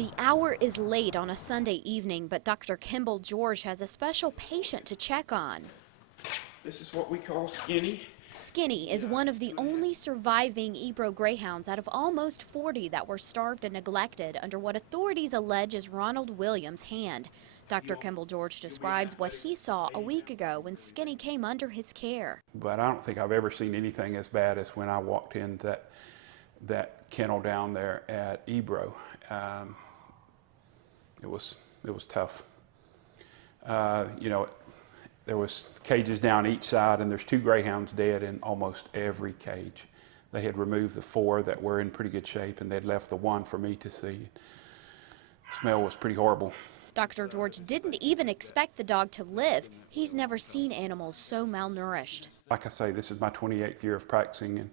The hour is late on a Sunday evening, but Dr. Kimball George has a special patient to check on. This is what we call Skinny. Skinny is one of the only surviving Ebro greyhounds out of almost 40 that were starved and neglected under what authorities allege is Ronald Williams' hand. Dr. Kimball George describes what he saw a week ago when Skinny came under his care. But I don't think I've ever seen anything as bad as when I walked in that kennel down there at Ebro. It was tough. There was cages down each side, and there's 2 greyhounds dead in almost every cage. They had removed the 4 that were in pretty good shape, and they'd left the 1 for me to see. The smell was pretty horrible. Dr. George didn't even expect the dog to live. He's never seen animals so malnourished. Like I say, this is my 28th year of practicing,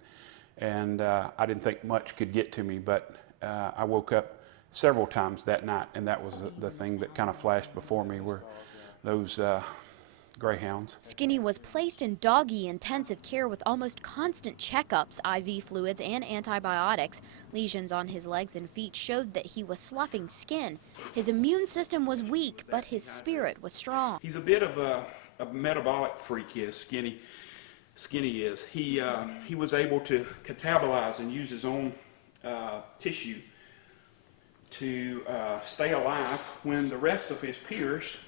and I didn't think much could get to me, but I woke up several times that night, and that was the thing that kind of flashed before me were those greyhounds. Skinny was placed in doggy intensive care with almost constant checkups, IV fluids, and antibiotics. Lesions on his legs and feet showed that he was sloughing skin. His immune system was weak, but his spirit was strong. He's a bit of a metabolic freak, Skinny is. He was able to catabolize and use his own tissue to stay alive when the rest of his peers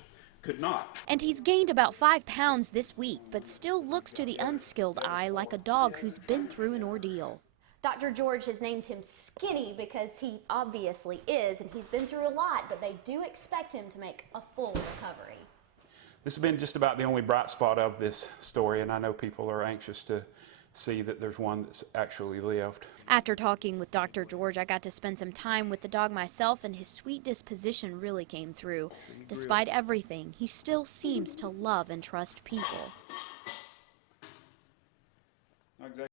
could not. And he's gained about 5 pounds this week, but still looks to the unskilled eye like a dog who's been through an ordeal. Dr. George has named him Skinny because he obviously is, and he's been through a lot, but they do expect him to make a full recovery. This has been just about the only bright spot of this story, and I know people are anxious to see that there's one that's actually lived. After talking with Dr. George, I got to spend some time with the dog myself, and his sweet disposition really came through. Despite everything, he still seems to love and trust people.